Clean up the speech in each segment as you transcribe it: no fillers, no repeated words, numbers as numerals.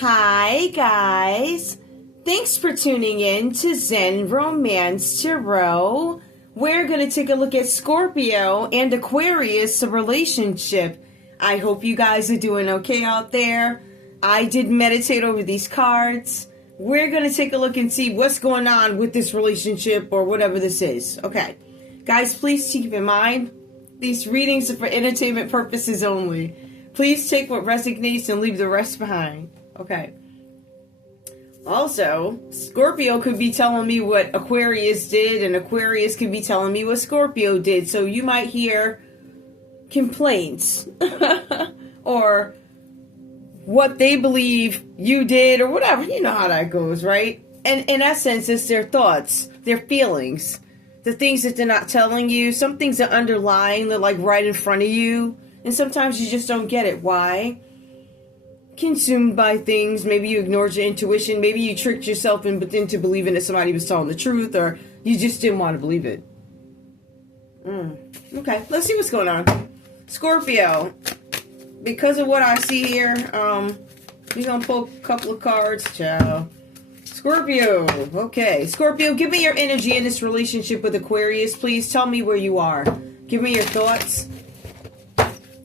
Hi, guys. Thanks for tuning in to Zen Romance Tarot. We're going to take a look at Scorpio and Aquarius, a relationship. I hope you guys are doing okay out there. I did meditate over these cards. We're going to take a look and see what's going on with this relationship or whatever this is. Okay. Guys, please keep in mind, these readings are for entertainment purposes only. Please take what resonates and leave the rest behind. Okay. Also, Scorpio could be telling me what Aquarius did, and Aquarius could be telling me what Scorpio did. So you might hear complaints or what they believe you did or whatever. You know how that goes, right? And in essence, it's their thoughts, their feelings, the things that they're not telling you. Some things are underlying, they're like right in front of you. And sometimes you just don't get it. Why? Consumed by things. Maybe you ignored your intuition. Maybe you tricked yourself into believing that somebody was telling the truth, or you just didn't want to believe it. Okay, let's see what's going on. Scorpio, because of what I see here, we're gonna pull a couple of cards. Ciao. Scorpio. Okay, Scorpio, give me your energy in this relationship with Aquarius. Please tell me where you are. Give me your thoughts.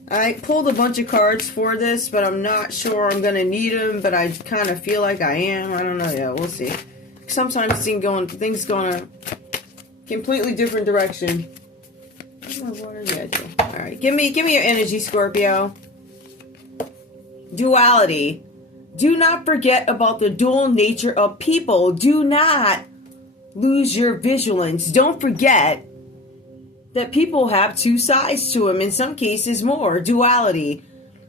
I pulled a bunch of cards for this, but I'm not sure I'm going to need them, but I kind of feel like I am. I don't know yet. We'll see. Sometimes things go in a completely different direction. All right. Give me your energy, Scorpio. Duality. Do not forget about the dual nature of people. Do not lose your vigilance. Don't forget that people have two sides to them, in some cases more. Duality.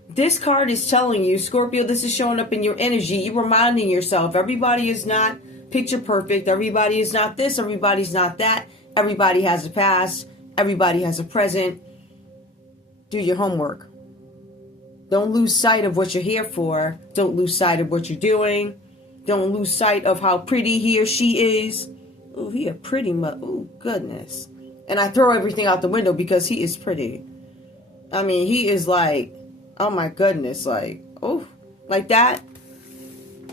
This card is telling you, Scorpio, this is showing up in your energy. You're reminding yourself, everybody is not picture perfect. Everybody is not this. Everybody's not that. Everybody has a past. Everybody has a present. Do your homework. Don't lose sight of what you're here for. Don't lose sight of what you're doing. Don't lose sight of how pretty he or she is. Ooh, he a pretty ooh, goodness. And I throw everything out the window because he is pretty. I mean, he is like, oh my goodness, like, oh, like that.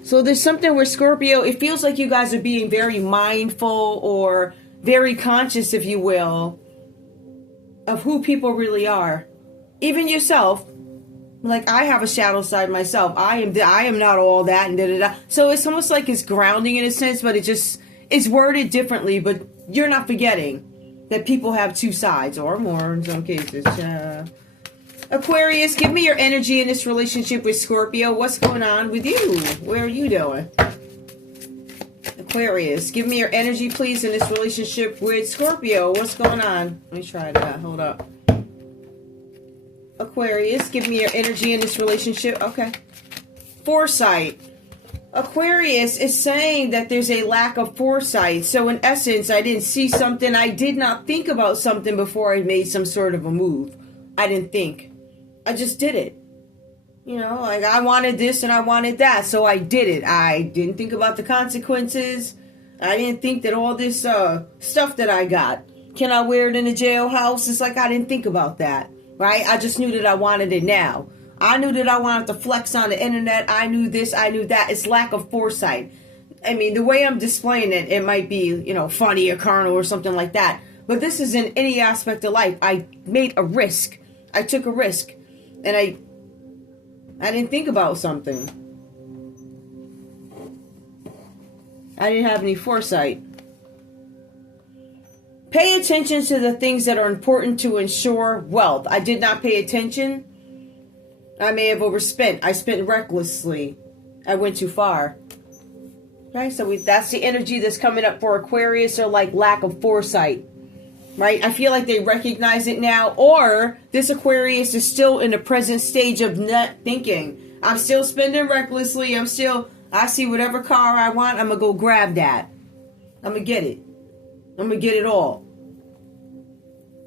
So there's something where Scorpio, it feels like you guys are being very mindful or very conscious, if you will, of who people really are. Even yourself. Like, I have a shadow side myself. I am not all that and da-da-da. So it's almost like it's grounding in a sense, but it's worded differently, but you're not forgetting that people have two sides, or more in some cases. Aquarius, give me your energy in this relationship with Scorpio. What's going on with you? Where are you doing? Aquarius, give me your energy, please, in this relationship with Scorpio. What's going on? Let me try that. Hold up. Aquarius, give me your energy in this relationship. Okay. Foresight. Aquarius is saying that there's a lack of foresight. So in essence, I didn't see something. I did not think about something before I made some sort of a move. I didn't think. I just did it. You know, like I wanted this and I wanted that. So I did it. I didn't think about the consequences. I didn't think that all this stuff that I got, can I wear it in a jailhouse? It's like I didn't think about that. Right? I just knew that I wanted it now. I knew that I wanted to flex on the internet. I knew this, I knew that. It's lack of foresight. I mean, the way I'm displaying it, it might be, you know, funny or carnal or something like that. But this is in any aspect of life. I made a risk. I took a risk. And I didn't think about something. I didn't have any foresight. Pay attention to the things that are important to ensure wealth. I did not pay attention. I may have overspent. I spent recklessly. I went too far. Right? So that's the energy that's coming up for Aquarius, or like lack of foresight. Right? I feel like they recognize it now. Or this Aquarius is still in the present stage of not thinking. I'm still spending recklessly. I see whatever car I want. I'm going to go grab that. I'm going to get it. I'm going to get it all.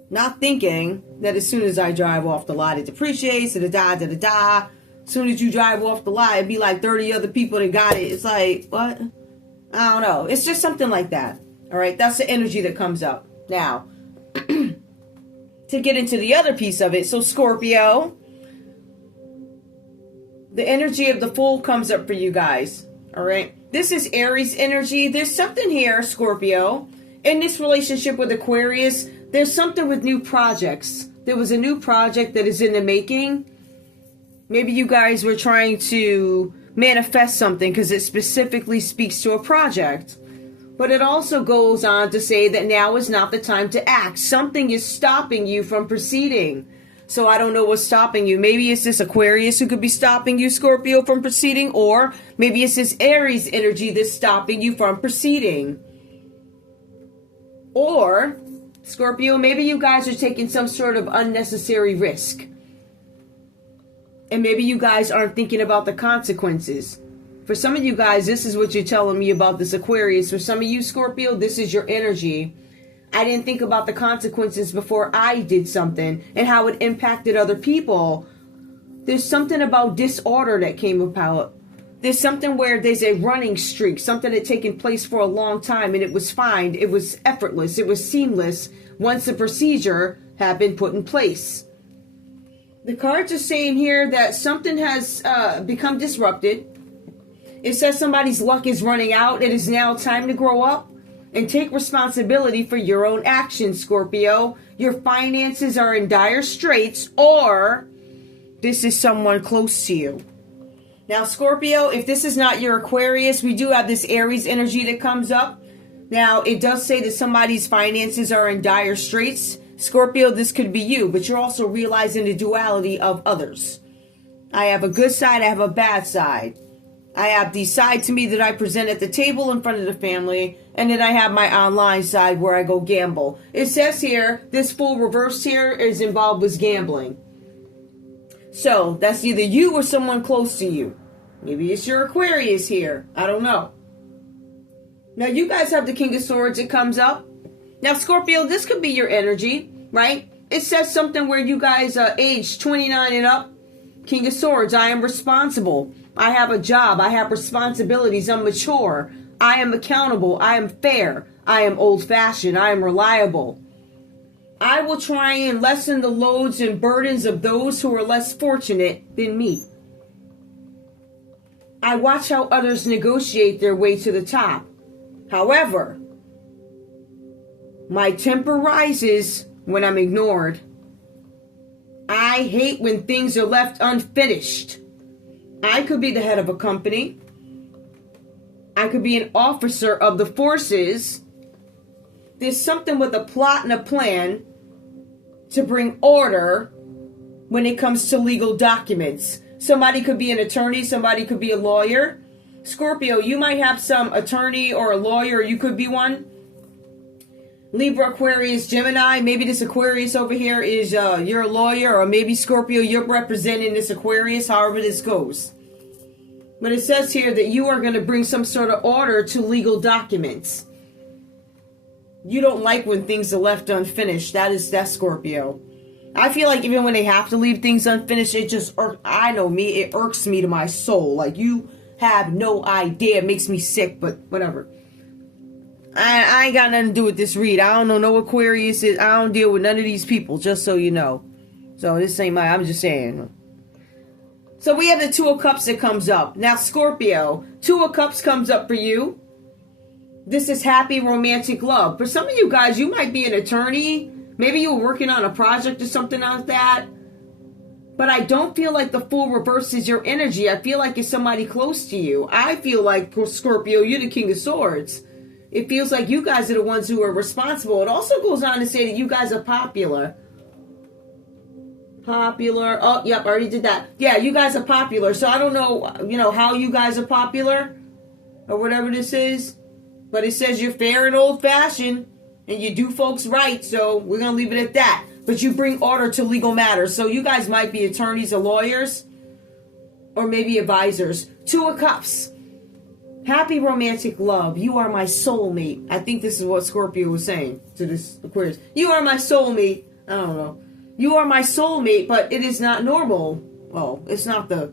Not thinking that as soon as I drive off the lot, it depreciates, da-da-da-da-da. As soon as you drive off the lot, it'd be like 30 other people that got it. It's like, what? I don't know. It's just something like that. All right? That's the energy that comes up. Now, to get into the other piece of it. So, Scorpio, The energy of the Fool comes up for you guys. All right. This is Aries energy. There's something here, Scorpio. In this relationship with Aquarius, there's something with new projects. There was a new project that is in the making. Maybe you guys were trying to manifest something because it specifically speaks to a project. But it also goes on to say that now is not the time to act. Something is stopping you from proceeding. So I don't know what's stopping you. Maybe it's this Aquarius who could be stopping you, Scorpio, from proceeding. Or maybe it's this Aries energy that's stopping you from proceeding. Or, Scorpio, maybe you guys are taking some sort of unnecessary risk. And maybe you guys aren't thinking about the consequences. For some of you guys, this is what you're telling me about this Aquarius. For some of you, Scorpio, this is your energy. I didn't think about the consequences before I did something and how it impacted other people. There's something about disorder that came about. There's something where there's a running streak, something that had taken place for a long time, and it was fine. It was effortless. It was seamless once the procedure had been put in place. The cards are saying here that something has become disrupted. It says somebody's luck is running out. It is now time to grow up and take responsibility for your own actions, Scorpio. Your finances are in dire straits, or this is someone close to you. Now, Scorpio, if this is not your Aquarius, we do have this Aries energy that comes up. Now, it does say that somebody's finances are in dire straits. Scorpio, this could be you, but you're also realizing the duality of others. I have a good side, I have a bad side. I have the side to me that I present at the table in front of the family, and then I have my online side where I go gamble. It says here, this Fool reverse here is involved with gambling. So, that's either you or someone close to you. Maybe it's your Aquarius here. I don't know. Now, you guys have the King of Swords. It comes up. Now, Scorpio, this could be your energy, right? It says something where you guys are age 29 and up. King of Swords, I am responsible. I have a job. I have responsibilities. I'm mature. I am accountable. I am fair. I am old-fashioned. I am reliable. I will try and lessen the loads and burdens of those who are less fortunate than me. I watch how others negotiate their way to the top. However, my temper rises when I'm ignored. I hate when things are left unfinished. I could be the head of a company. I could be an officer of the forces. There's something with a plot and a plan to bring order when it comes to legal documents. Somebody could be an attorney. Somebody could be a lawyer. Scorpio, you might have some attorney or a lawyer, or you could be one. Libra, Aquarius, Gemini. Maybe this Aquarius over here is you're a lawyer, or maybe Scorpio, you're representing this Aquarius, however this goes. But it says here that you are going to bring some sort of order to legal documents. You don't like when things are left unfinished. That's Scorpio. I feel like even when they have to leave things unfinished, it just I know me, it irks me to my soul. Like, you have no idea. It makes me sick, but whatever. I ain't got nothing to do with this read. I don't know no Aquarius. I don't deal with none of these people, just so you know. So this ain't I'm just saying. So we have the Two of Cups that comes up. Now, Scorpio, Two of Cups comes up for you. This is happy romantic love. For some of you guys, you might be an attorney. Maybe you were working on a project or something like that. But I don't feel like the Fool reverses your energy. I feel like it's somebody close to you. I feel like, Scorpio, you're the King of Swords. It feels like you guys are the ones who are responsible. It also goes on to say that you guys are popular. Popular. Oh, yep, I already did that. Yeah, you guys are popular. So I don't know, how you guys are popular or whatever this is. But it says you're fair and old-fashioned and you do folks right. So we're going to leave it at that. But you bring order to legal matters. So you guys might be attorneys or lawyers or maybe advisors. Two of Cups. Happy romantic love. You are my soulmate. I think this is what Scorpio was saying to this Aquarius. You are my soulmate. I don't know. You are my soulmate, but it is not normal. Well, it's not the...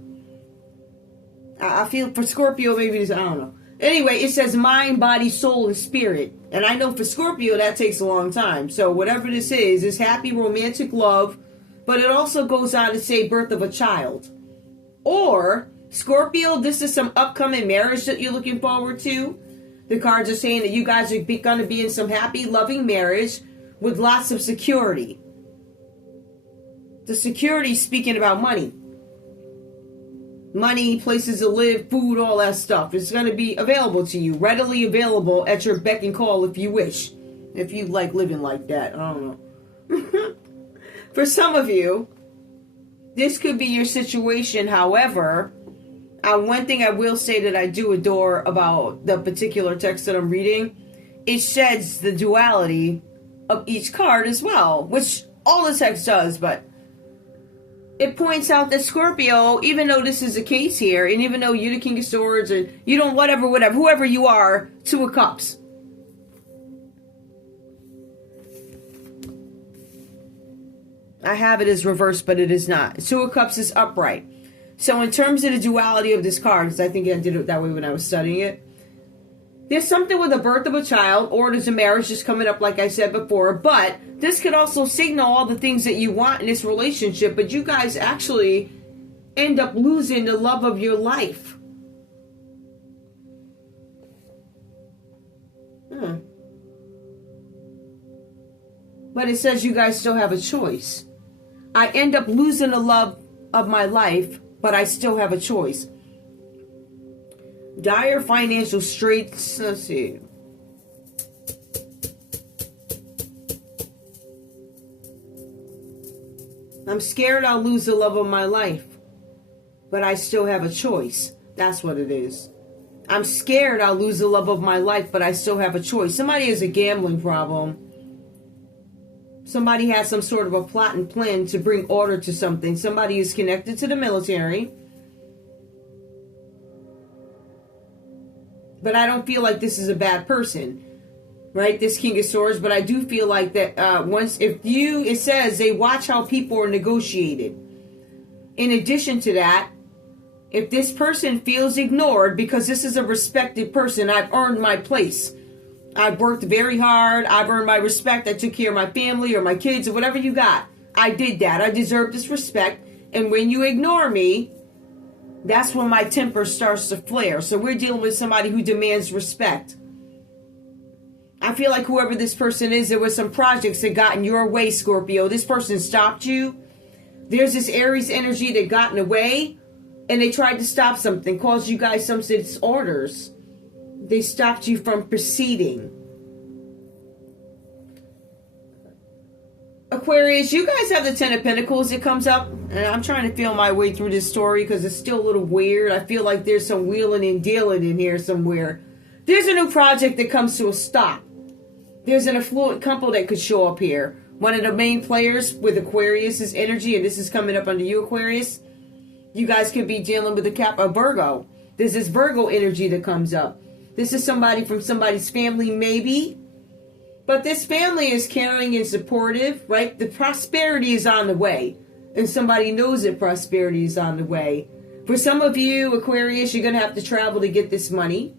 I feel for Scorpio, maybe it's... I don't know. Anyway, it says mind, body, soul, and spirit. And I know for Scorpio, that takes a long time. So whatever this is happy romantic love. But it also goes on to say birth of a child. Or Scorpio, this is some upcoming marriage that you're looking forward to. The cards are saying that you guys are going to be in some happy, loving marriage with lots of security. The security is speaking about money. Money, places to live, food, all that stuff. It's going to be available to you, readily available at your beck and call if you wish. If you like living like that, I don't know. For some of you, this could be your situation. However, one thing I will say that I do adore about the particular text that I'm reading, it sheds the duality of each card as well, which all the text does, but it points out that Scorpio, even though this is the case here, and even though you're the King of Swords, or you don't, whatever, whoever you are, Two of Cups. I have it as reversed, but it is not. Two of Cups is upright. So in terms of the duality of this card, because I think I did it that way when I was studying it, there's something with the birth of a child, or there's a marriage just coming up, like I said before, but this could also signal all the things that you want in this relationship, but you guys actually end up losing the love of your life. But it says you guys still have a choice. I end up losing the love of my life, but I still have a choice. Dire financial straits. Let's see. I'm scared I'll lose the love of my life, but I still have a choice. That's what it is. I'm scared I'll lose the love of my life, but I still have a choice. Somebody has a gambling problem. Somebody has some sort of a plot and plan to bring order to something. Somebody is connected to the military. But I don't feel like this is a bad person, right? This King of Swords. But I do feel like that it says they watch how people are negotiated. In addition to that, if this person feels ignored, because this is a respected person, I've earned my place. I've worked very hard. I've earned my respect. I took care of my family or my kids or whatever you got. I did that. I deserve this respect. And when you ignore me, that's when my temper starts to flare. So we're dealing with somebody who demands respect. I feel like whoever this person is, there was some projects that got in your way, Scorpio. This person stopped you. There's this Aries energy that got in the way, and they tried to stop something, caused you guys some disorders. They stopped you from proceeding. Aquarius, you guys have the Ten of Pentacles that comes up. And I'm trying to feel my way through this story because it's still a little weird. I feel like there's some wheeling and dealing in here somewhere. There's a new project that comes to a stop. There's an affluent couple that could show up here. One of the main players with Aquarius's energy, and this is coming up under you, Aquarius. You guys could be dealing with a Virgo. There's this Virgo energy that comes up. This is somebody from somebody's family, maybe. But this family is caring and supportive, right? The prosperity is on the way. And somebody knows that prosperity is on the way. For some of you, Aquarius, you're going to have to travel to get this money.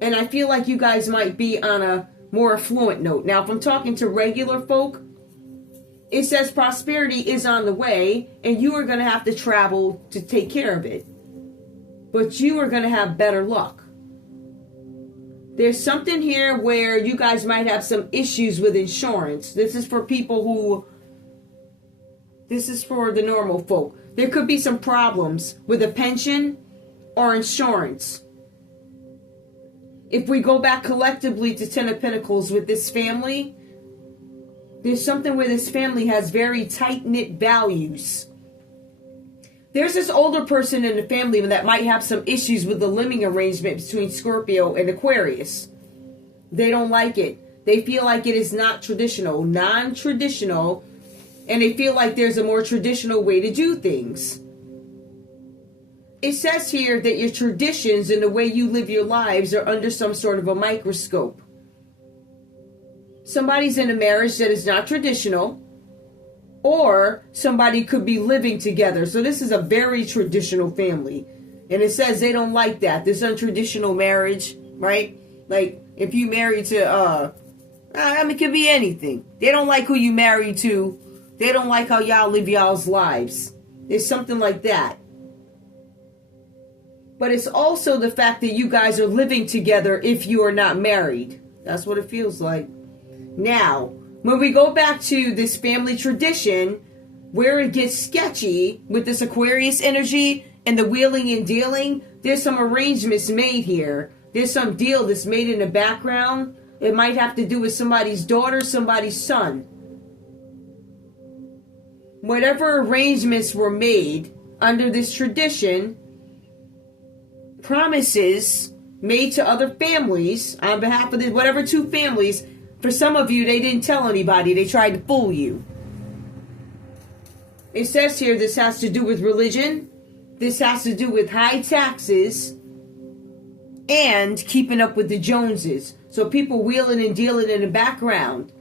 And I feel like you guys might be on a more affluent note. Now, if I'm talking to regular folk, it says prosperity is on the way. And you are going to have to travel to take care of it. But you are going to have better luck. There's something here where you guys might have some issues with insurance. This is for people who... This is for the normal folk. There could be some problems with a pension or insurance. If we go back collectively to Ten of Pentacles with this family, there's something where this family has very tight-knit values. There's this older person in the family that might have some issues with the living arrangement between Scorpio and Aquarius. They don't like it. They feel like it is not traditional, non-traditional, and they feel like there's a more traditional way to do things. It says here that your traditions and the way you live your lives are under some sort of a microscope. Somebody's in a marriage that is not traditional, or somebody could be living together. So this is a very traditional family. And it says they don't like that. This untraditional marriage, right? Like if you marry to, it could be anything. They don't like who you marry to. They don't like how y'all live y'all's lives. There's something like that. But it's also the fact that you guys are living together if you are not married. That's what it feels like. Now, when we go back to this family tradition, where it gets sketchy with this Aquarius energy and the wheeling and dealing, there's some arrangements made here. There's some deal that's made in the background. It might have to do with somebody's daughter, somebody's son. Whatever arrangements were made under this tradition, promises made to other families on behalf of whatever two families. For some of you, they didn't tell anybody. They tried to fool you. It says here this has to do with religion. This has to do with high taxes and keeping up with the Joneses. So people wheeling and dealing in the background.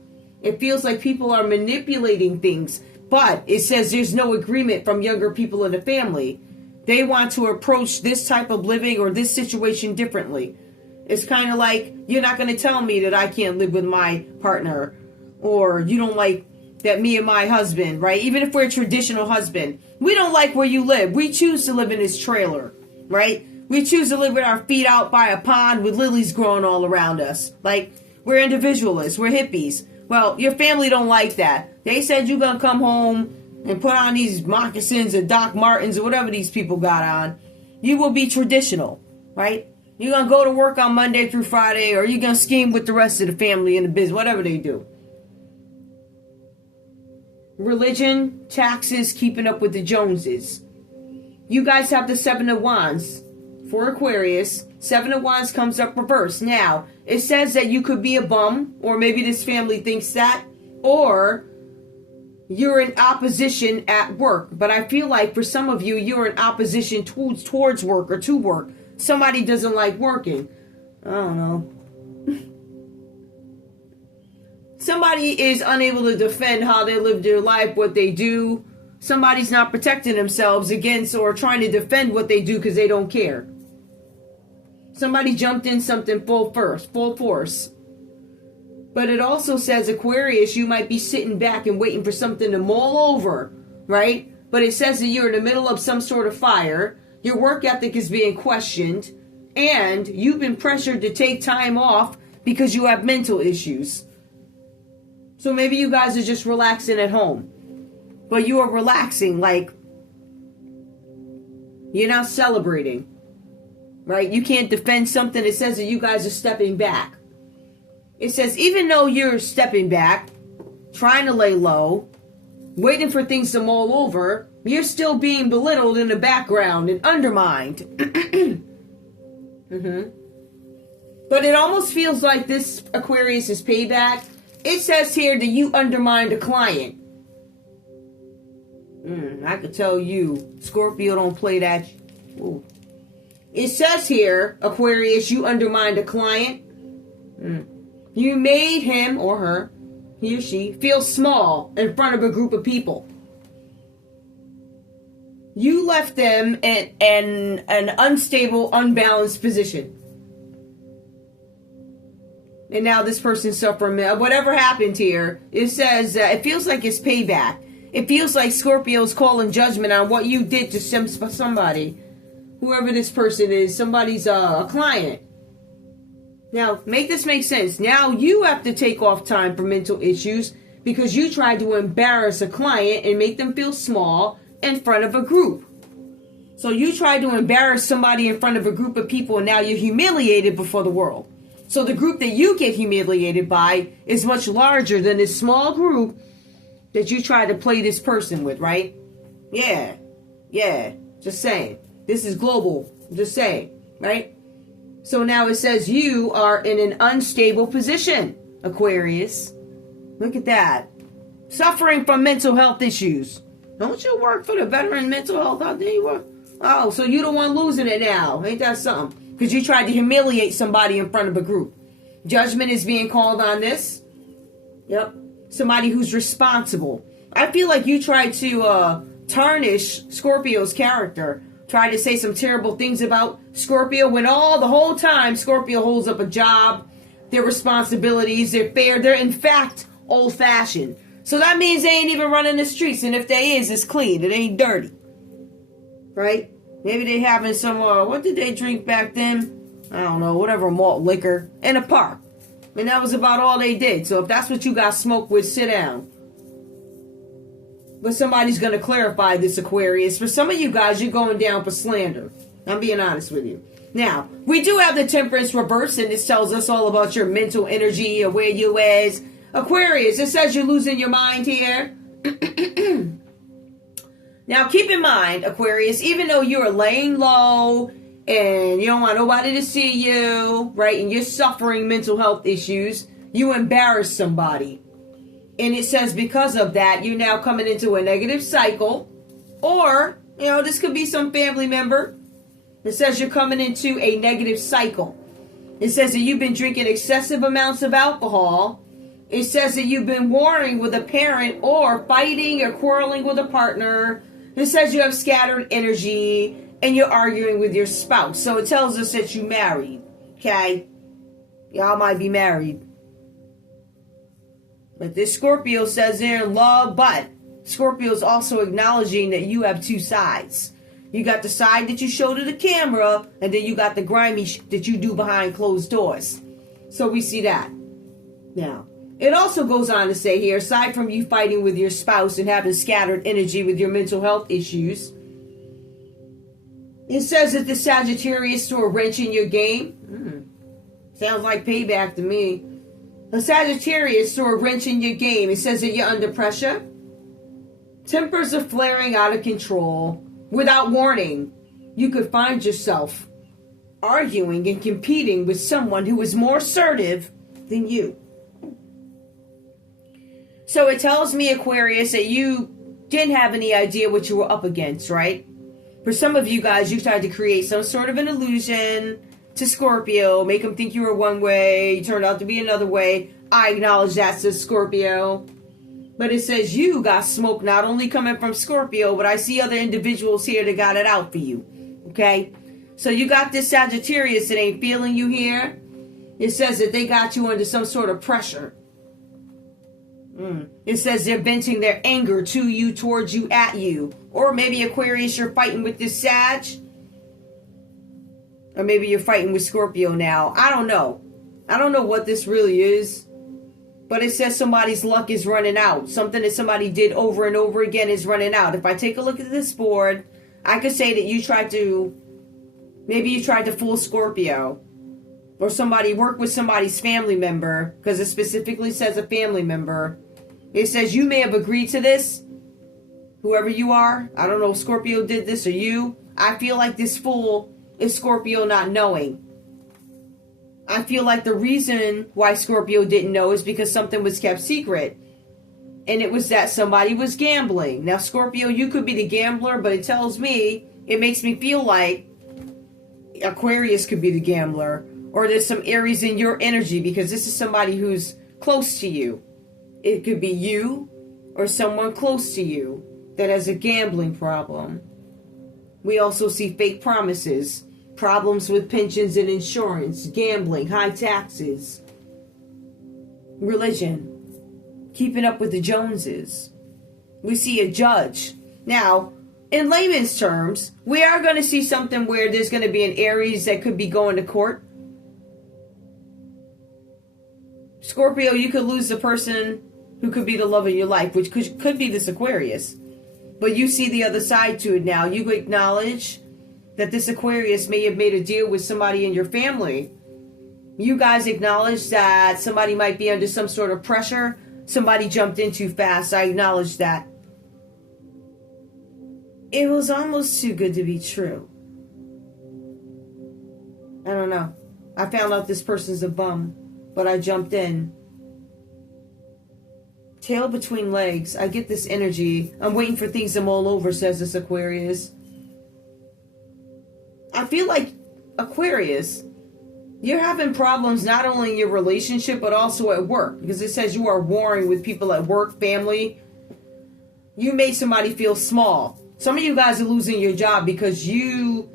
It feels like people are manipulating things. But it says there's no agreement from younger people in the family. They want to approach this type of living or this situation differently. It's kind of like, you're not going to tell me that I can't live with my partner. Or you don't like that me and my husband, right? Even if we're a traditional husband. We don't like where you live. We choose to live in this trailer, right? We choose to live with our feet out by a pond with lilies growing all around us. Like, we're individualists. We're hippies. Well, your family don't like that. They said you're going to come home and put on these moccasins or Doc Martens or whatever these people got on. You will be traditional, right? You're going to go to work on Monday through Friday, or you're going to scheme with the rest of the family in the business, whatever they do. Religion, taxes, keeping up with the Joneses. You guys have the Seven of Wands for Aquarius. Seven of Wands comes up reverse. Now, it says that you could be a bum, or maybe this family thinks that, or you're in opposition at work. But I feel like for some of you, you're in opposition towards work or to work. Somebody doesn't like working. I don't know. Somebody is unable to defend how they live their life, what they do. Somebody's not protecting themselves against or trying to defend what they do because they don't care. Somebody jumped in something full force. But it also says, Aquarius, you might be sitting back and waiting for something to mull over, right? But it says that you're in the middle of some sort of fire. Your work ethic is being questioned. And you've been pressured to take time off because you have mental issues. So maybe you guys are just relaxing at home. But you are relaxing like you're not celebrating. Right? You can't defend something. It says that you guys are stepping back. It says even though you're stepping back, trying to lay low, waiting for things to mull over, you're still being belittled in the background and undermined. But it almost feels like this Aquarius is payback. It says here that you undermined a client. I could tell you, Scorpio don't play that. Ooh. It says here, Aquarius, you undermined a client. You made him or her, he or she, feel small in front of a group of people. You left them in an unstable, unbalanced position. And now this person's suffering. Whatever happened here, it says, it feels like it's payback. It feels like Scorpio's calling judgment on what you did to somebody. Whoever this person is, somebody's a client. Now, make this make sense. Now you have to take off time for mental issues because you tried to embarrass a client and make them feel small in front of a group. So you tried to embarrass somebody in front of a group of people and now you're humiliated before the world. So the group that you get humiliated by is much larger than this small group that you try to play this person with, right? Yeah. Just saying. This is global. Just saying, right? So now it says you are in an unstable position, Aquarius. Look at that. Suffering from mental health issues. Don't you work for the veteran mental health out there? You work? Oh, so you the one losing it now. Ain't that something? Because you tried to humiliate somebody in front of a group. Judgment is being called on this. Yep. Somebody who's responsible. I feel like you tried to tarnish Scorpio's character. Tried to say some terrible things about Scorpio when the whole time Scorpio holds up a job, their responsibilities, they're fair. They're in fact old-fashioned. So that means they ain't even running the streets. And if they is, it's clean. It ain't dirty. Right? Maybe they having some, what did they drink back then? I don't know, whatever, malt liquor in a park. And that was about all they did. So if that's what you got smoked with, sit down. But somebody's going to clarify this, Aquarius. For some of you guys, you're going down for slander. I'm being honest with you. Now, we do have the Temperance reverse, and this tells us all about your mental energy or where you is. Aquarius, it says you're losing your mind here. Now, keep in mind, Aquarius, even though you're laying low and you don't want nobody to see you, right, and you're suffering mental health issues, you embarrass somebody. And it says because of that, you're now coming into a negative cycle. Or, this could be some family member. It says you're coming into a negative cycle. It says that you've been drinking excessive amounts of alcohol. It says that you've been warring with a parent or fighting or quarreling with a partner. It says you have scattered energy and you're arguing with your spouse. So it tells us that you're married. Okay? Y'all might be married. But this Scorpio says they're in love, but Scorpio is also acknowledging that you have two sides. You got the side that you show to the camera, and then you got the grimy that you do behind closed doors. So we see that. Now, it also goes on to say here, aside from you fighting with your spouse and having scattered energy with your mental health issues, it says that the Sagittarius threw a wrench in your game. Sounds like payback to me. The Sagittarius threw a wrench in your game. It says that you're under pressure. Tempers are flaring out of control. Without warning, you could find yourself arguing and competing with someone who is more assertive than you. So it tells me, Aquarius, that you didn't have any idea what you were up against, right? For some of you guys, you tried to create some sort of an illusion to Scorpio, make them think you were one way, you turned out to be another way. I acknowledge that, says Scorpio. But it says you got smoke not only coming from Scorpio, but I see other individuals here that got it out for you. Okay? So you got this Sagittarius that ain't feeling you here. It says that they got you under some sort of pressure. It says they're venting their anger to you, towards you, at you. Or maybe, Aquarius, you're fighting with this Sag. Or maybe you're fighting with Scorpio now. I don't know. I don't know what this really is. But it says somebody's luck is running out. Something that somebody did over and over again is running out. If I take a look at this board, I could say that you tried to... Maybe you tried to fool Scorpio. Or somebody worked with somebody's family member. Because it specifically says a family member. It says you may have agreed to this. Whoever you are. I don't know if Scorpio did this or you. I feel like this fool is Scorpio not knowing. I feel like the reason why Scorpio didn't know is because something was kept secret. And it was that somebody was gambling. Now, Scorpio, you could be the gambler, but it tells me, it makes me feel like Aquarius could be the gambler. Or there's some Aries in your energy because this is somebody who's close to you. It could be you or someone close to you that has a gambling problem. We also see fake promises. Problems with pensions and insurance, gambling, high taxes, religion, keeping up with the Joneses. We see a judge. Now, in layman's terms, we are going to see something where there's going to be an Aries that could be going to court. Scorpio, you could lose the person who could be the love of your life, which could be this Aquarius. But you see the other side to it now. You acknowledge that this Aquarius may have made a deal with somebody in your family. You guys acknowledge that somebody might be under some sort of pressure. Somebody jumped in too fast. I acknowledge that. It was almost too good to be true. I don't know. I found out this person's a bum, but I jumped in. Tail between legs. I get this energy. I'm waiting for things to mull over, says this Aquarius. I feel like, Aquarius, you're having problems not only in your relationship, but also at work. Because it says you are warring with people at work, family. You made somebody feel small. Some of you guys are losing your job because you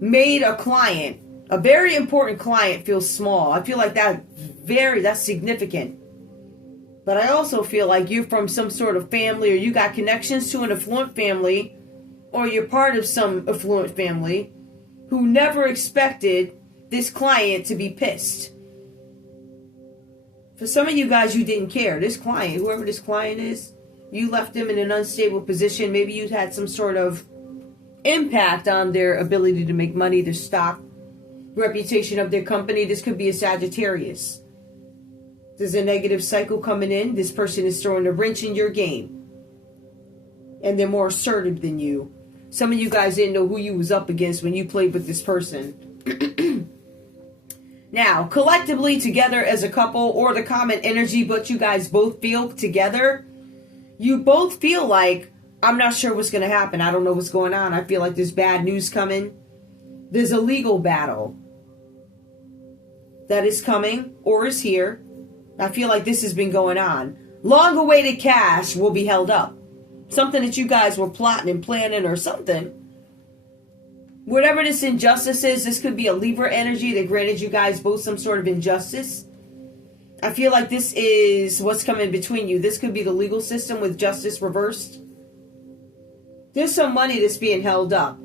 made a client, a very important client, feel small. I feel like that's significant. But I also feel like you're from some sort of family or you got connections to an affluent family or you're part of some affluent family who never expected this client to be pissed. For some of you guys, you didn't care. This client, whoever this client is, you left them in an unstable position. Maybe you had some sort of impact on their ability to make money, their stock, reputation of their company. This could be a Sagittarius. There's a negative cycle coming in. This person is throwing a wrench in your game. And they're more assertive than you. Some of you guys didn't know who you was up against when you played with this person. Now, collectively, together as a couple, or the common energy, but you guys both feel together, you both feel like, I'm not sure what's going to happen. I don't know what's going on. I feel like there's bad news coming. There's a legal battle that is coming or is here. I feel like this has been going on. Long awaited cash will be held up. Something that you guys were plotting and planning or something. Whatever this injustice is, this could be a Libra energy that granted you guys both some sort of injustice. I feel like this is what's coming between you. This could be the legal system with justice reversed. There's some money that's being held up.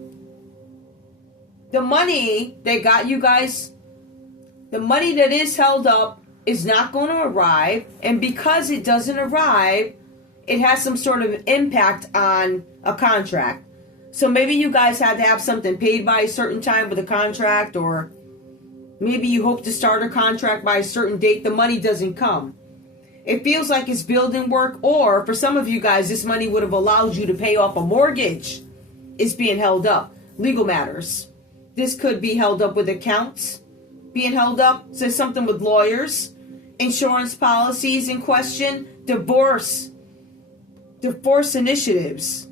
The money that got you guys, the money that is held up is not going to arrive. And because it doesn't arrive, it has some sort of impact on a contract. So maybe you guys had to have something paid by a certain time with a contract, or maybe you hope to start a contract by a certain date. The money doesn't come. It feels like it's building work, or for some of you guys, this money would have allowed you to pay off a mortgage. It's being held up. Legal matters. This could be held up with accounts being held up. So something with lawyers, insurance policies in question, divorce initiatives.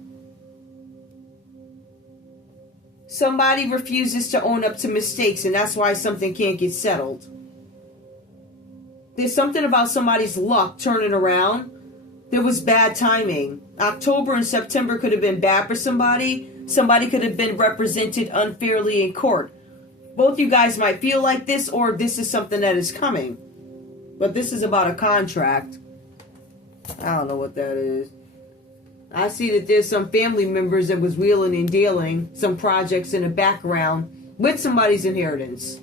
Somebody refuses to own up to mistakes, and that's why something can't get settled. There's something about somebody's luck turning around. There was bad timing. October and September could have been bad for somebody. Somebody could have been represented unfairly in court. Both you guys might feel like this, or this is something that is coming. But this is about a contract. I don't know what that is. I see that there's some family members that was wheeling and dealing some projects in the background with somebody's inheritance.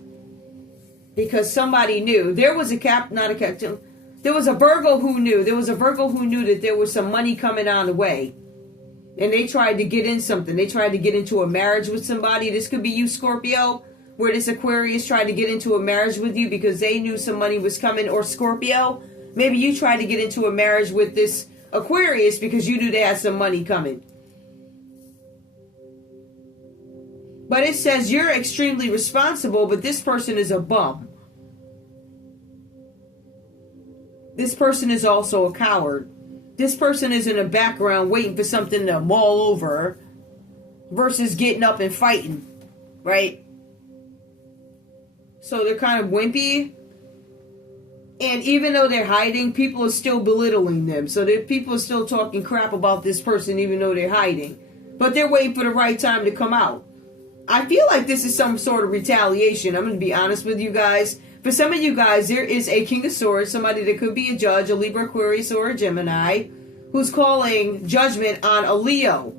Because somebody knew. There was there was a Virgo who knew. There was a Virgo who knew that there was some money coming on the way. And they tried to get in something. They tried to get into a marriage with somebody. This could be you, Scorpio, where this Aquarius tried to get into a marriage with you because they knew some money was coming. Or Scorpio, maybe you tried to get into a marriage with this Aquarius because you knew they had some money coming. But it says you're extremely responsible, but this person is a bum. This person is also a coward. This person is in the background waiting for something to maul over versus getting up and fighting, right? So they're kind of wimpy. And even though they're hiding, people are still belittling them. So people are still talking crap about this person even though they're hiding. But they're waiting for the right time to come out. I feel like this is some sort of retaliation. I'm going to be honest with you guys. For some of you guys, there is a King of Swords, somebody that could be a judge, a Libra, Aquarius, or a Gemini, who's calling judgment on a Leo.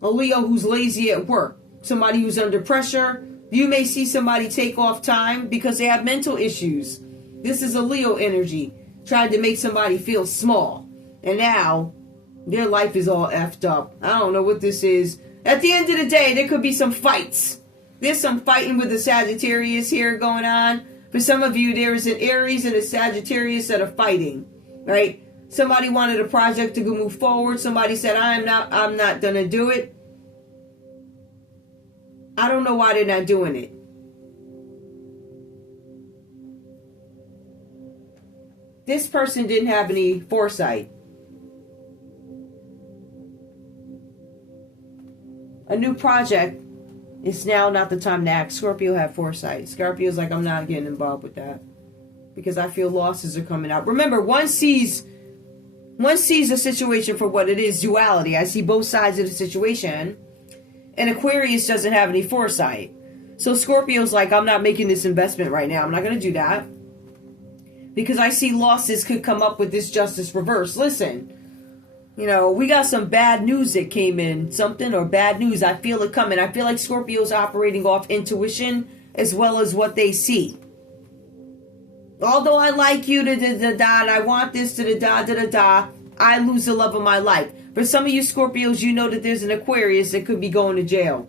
A Leo who's lazy at work. Somebody who's under pressure. You may see somebody take off time because they have mental issues. This is a Leo energy. Tried to make somebody feel small. And now, their life is all effed up. I don't know what this is. At the end of the day, there could be some fights. There's some fighting with the Sagittarius here going on. For some of you, there is an Aries and a Sagittarius that are fighting. Right? Somebody wanted a project to go move forward. Somebody said, I'm not going to do it. I don't know why they're not doing it. This person didn't have any foresight. A new project is now not the time to act. Scorpio have foresight. Scorpio's like, I'm not getting involved with that because I feel losses are coming out. Remember, one sees a situation for what it is, duality. I see both sides of the situation. And Aquarius doesn't have any foresight. So Scorpio's like, I'm not making this investment right now. I'm not going to do that. Because I see losses could come up with this justice reverse. Listen, You know, we got some bad news that came in. Something or bad news. I feel it coming. I feel like Scorpio's operating off intuition as well as what they see. Although I like you, da-da-da-da, and I want this, da-da-da-da-da, I lose the love of my life. For some of you Scorpios, you know that there's an Aquarius that could be going to jail.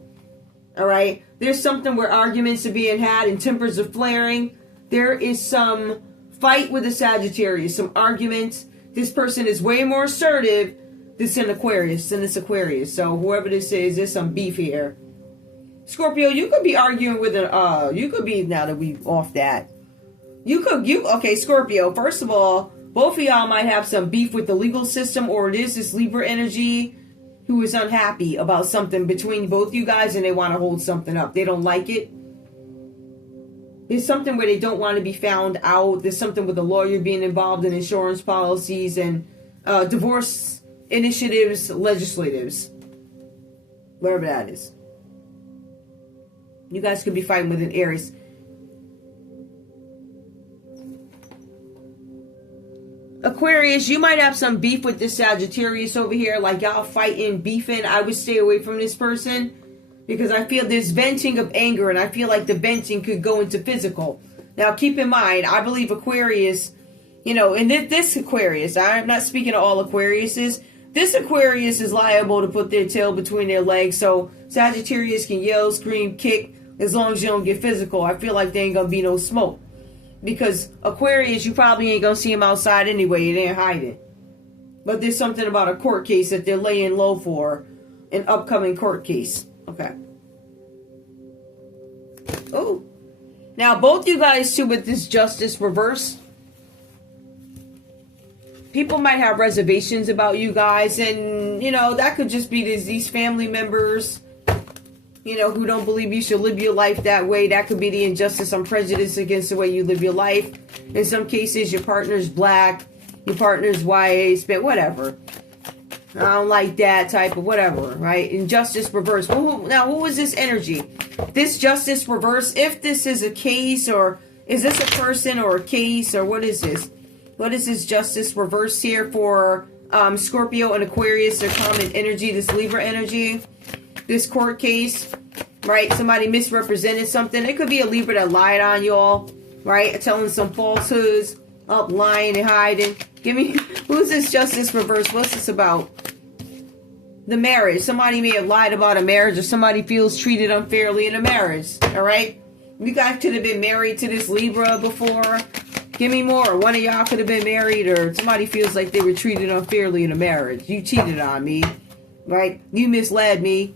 Alright? There's something where arguments are being had and tempers are flaring. There is some fight with a Sagittarius, some arguments. This person is way more assertive than an Aquarius. So whoever this is, there's some beef here. Scorpio, you could be arguing with you could be, now that we off that. Okay, Scorpio, first of all, both of y'all might have some beef with the legal system, or it is this Libra energy who is unhappy about something between both you guys and they want to hold something up. They don't like it. There's something where they don't want to be found out. There's something with a lawyer being involved in insurance policies and divorce initiatives, legislatives. Wherever that is. You guys could be fighting with an Aries. Aquarius, you might have some beef with this Sagittarius over here. Like y'all fighting, beefing. I would stay away from this person. Because I feel there's venting of anger, and I feel like the venting could go into physical. Now, keep in mind, I believe Aquarius, you know, and this Aquarius, I'm not speaking to all Aquariuses. This Aquarius is liable to put their tail between their legs. So Sagittarius can yell, scream, kick, as long as you don't get physical. I feel like there ain't going to be no smoke. Because Aquarius, you probably ain't going to see him outside anyway. They ain't hiding. But there's something about a court case that they're laying low for. An upcoming court case. Okay. Oh. Now, both you guys, too, with this justice reverse, people might have reservations about you guys. And, you know, that could just be these family members, you know, who don't believe you should live your life that way. That could be the injustice on prejudice against the way you live your life. In some cases, your partner's black, your partner's white, Hispanic, whatever. I don't like that type of whatever, right? Injustice reverse. Now, who is this energy? This justice reverse, if this is a case, or is this a person or a case, or what is this? What is this justice reverse here for Scorpio and Aquarius, their common energy, this Libra energy, this court case, right? Somebody misrepresented something. It could be a Libra that lied on y'all, right? Telling some falsehoods, up lying and hiding. Give me, who's this justice reverse? What's this about? The marriage. Somebody may have lied about a marriage, or somebody feels treated unfairly in a marriage. All right? You guys could have been married to this Libra before. Give me more. One of y'all could have been married, or somebody feels like they were treated unfairly in a marriage. You cheated on me. Right? You misled me.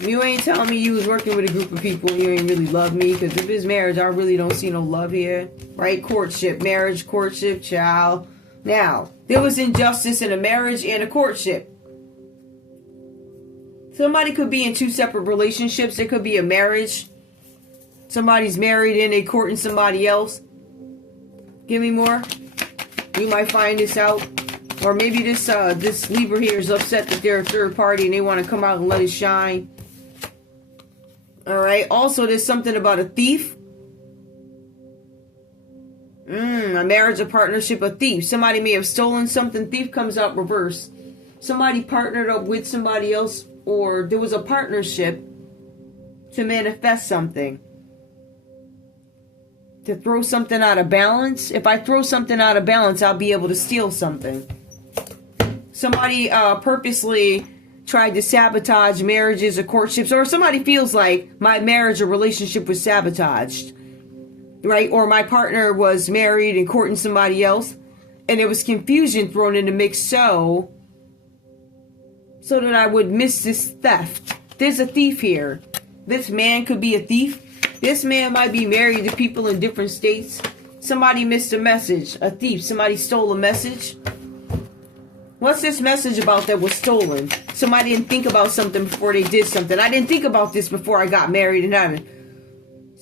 You ain't telling me you was working with a group of people and you ain't really love me. Because if it's marriage, I really don't see no love here. Right? Courtship. Marriage, courtship, child. Now, there was injustice in a marriage and a courtship. Somebody could be in two separate relationships. It could be a marriage. Somebody's married and they courting somebody else. Give me more. You might find this out. Or maybe this Libra here is upset that they're a third party and they want to come out and let it shine. Alright. Also, there's something about a thief. A marriage, a partnership, a thief. Somebody may have stolen something. Thief comes out reverse. Somebody partnered up with somebody else, or there was a partnership to manifest something. To throw something out of balance. If I throw something out of balance, I'll be able to steal something. Somebody purposely tried to sabotage marriages or courtships, or somebody feels like my marriage or relationship was sabotaged. Right? Or my partner was married and courting somebody else, and there was confusion thrown in the mix so that I would miss this theft. There's a thief here. This man could be a thief. This man might be married to people in different states. Somebody missed a message. A thief. Somebody stole a message. What's this message about that was stolen? Somebody didn't think about something before they did something. I didn't think about this before I got married and having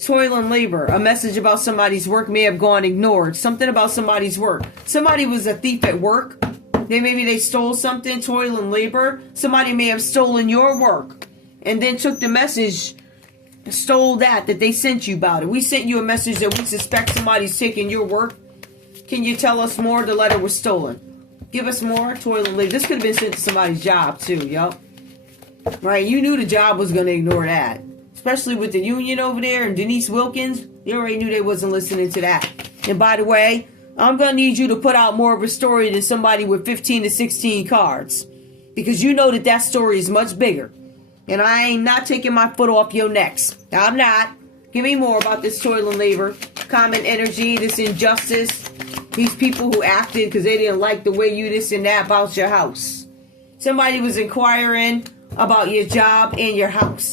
toil and labor. A message about somebody's work may have gone ignored. Something about somebody's work. Somebody was a thief at work. Maybe they stole something, toil and labor. Somebody may have stolen your work and then took the message, stole that they sent you about it. We sent you a message that we suspect somebody's taking your work. Can you tell us more? The letter was stolen. Give us more toilet labor. This could have been sent to somebody's job too, yup. Right? You knew the job was going to ignore that. Especially with the union over there and Denise Wilkins. You already knew they wasn't listening to that. And by the way, I'm going to need you to put out more of a story than somebody with 15 to 16 cards. Because you know that story is much bigger. And I ain't not taking my foot off your necks. I'm not. Give me more about this toil and labor. Common energy, this injustice. These people who acted because they didn't like the way you this and that about your house. Somebody was inquiring about your job and your house.